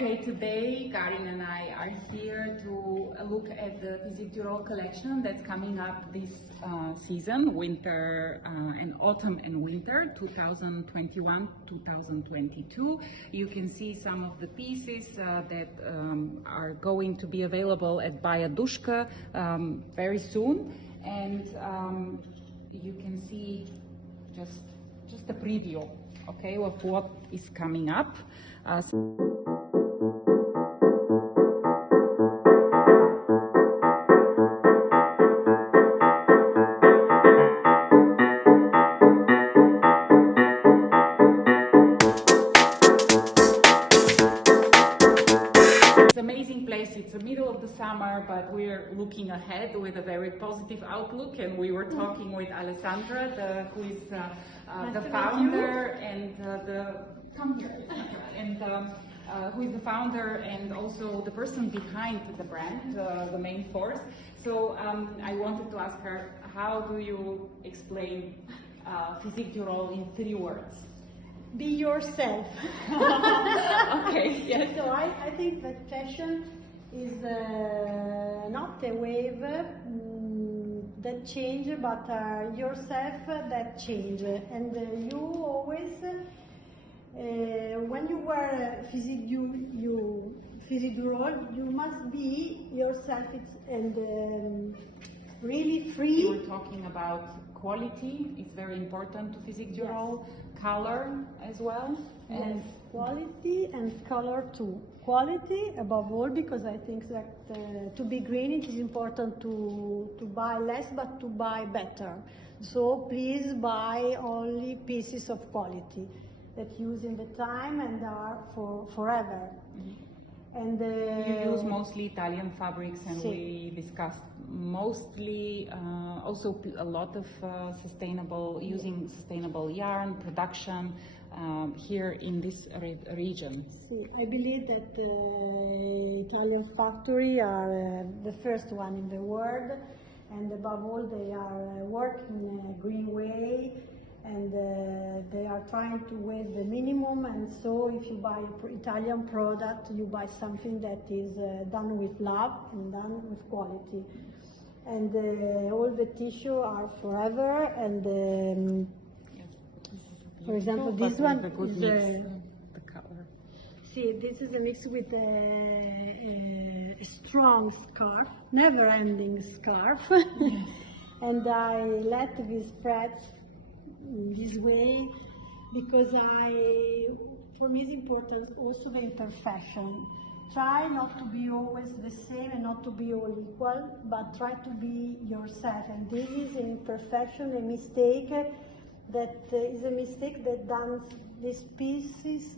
Okay, today Karin and I are here to look at the Physique du Rôle collection that's coming up this season, winter and autumn and winter 2021-2022. You can see some of the pieces that are going to be available at Adushka very soon, and you can see just a preview, okay, of what is coming up. Amazing place. It's the middle of the summer, but we're looking ahead with a very positive outlook. And we were talking with Alessandra, who is the founder and who is the founder and also the person behind the brand, the main force. So I wanted to ask her, how do you explain Physique du Rôle in 3 words? Be yourself. Okay, yes. So I think that fashion is not a wave that change, but yourself that change. And you always, when you wear Physique du Rôle, you must be yourself and really free. You were talking about quality. It's very important to Physique du Rôle. Yes. Color as well. Yes, quality and color too. Quality above all, because I think that to be green it is important to buy less but to buy better. So please buy only pieces of quality that use in the time and are for forever. Mm-hmm. And you use mostly Italian fabrics, and we discussed mostly also a lot of using sustainable yarn production here in this region. I believe that Italian factories are the first one in the world, and above all they are working in a green way, and they are trying to weigh the minimum. And so if you buy Italian product, you buy something that is done with love and done with quality. And all the tissue are forever, and for example this one is the color. See, this is a mix with a strong scarf, never-ending scarf. Yes. And I let this threads this way because for me it's important also the imperfection. Try not to be always the same and not to be all equal, but try to be yourself. And this is imperfection, a mistake that done this piece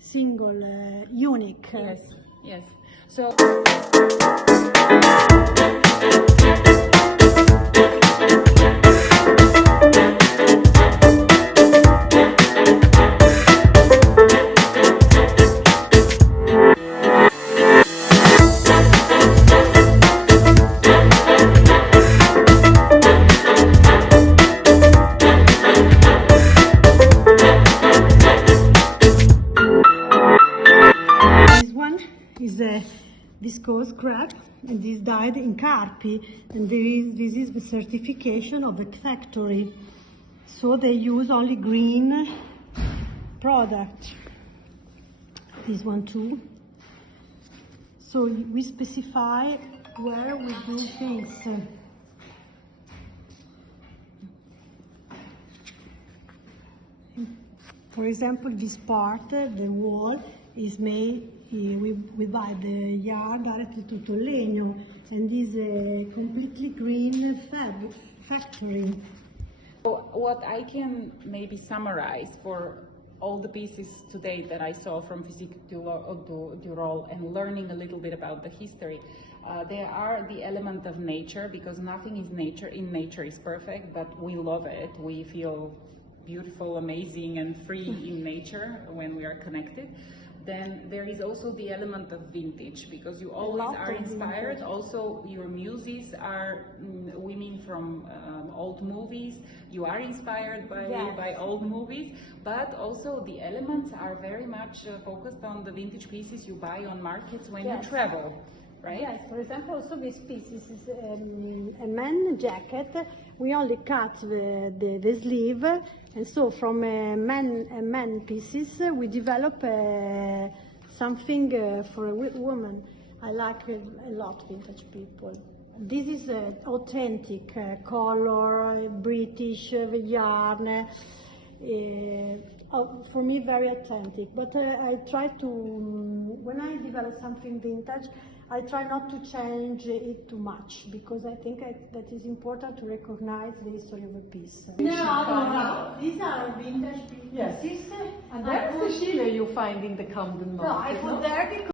single, unique. Yes, yes. So. Viscose crepe, and this dyed in Carpi, and this is the certification of the factory. So they use only green product. This one too. So we specify where we do things. For example, this part, the wall, is made. We buy the yarn directly to Legno, and this is a completely green fabric factory. So what I can maybe summarize for all the pieces today that I saw from Physique du Rôle and learning a little bit about the history, there are the element of nature, because nothing is nature is perfect, but we love it. We feel beautiful, amazing, and free in nature when we are connected. then there is also the element of vintage, because you always are inspired. Also, your muses are women from old movies. You are inspired by old movies, but also the elements are very much focused on the vintage pieces you buy on markets when you travel. Right? Yes, for example, also this piece is a man jacket. We only cut the sleeve, and so from a man pieces we develop something for a woman. I like a lot vintage people. This is authentic color, British yarn. For me, very authentic. But I try to, when I develop something vintage, I try not to change it too much, because I think that is important to recognize the history of a piece. No, these are vintage pieces. Yes. And there's the Chile you find in the Camden market. No, I put there because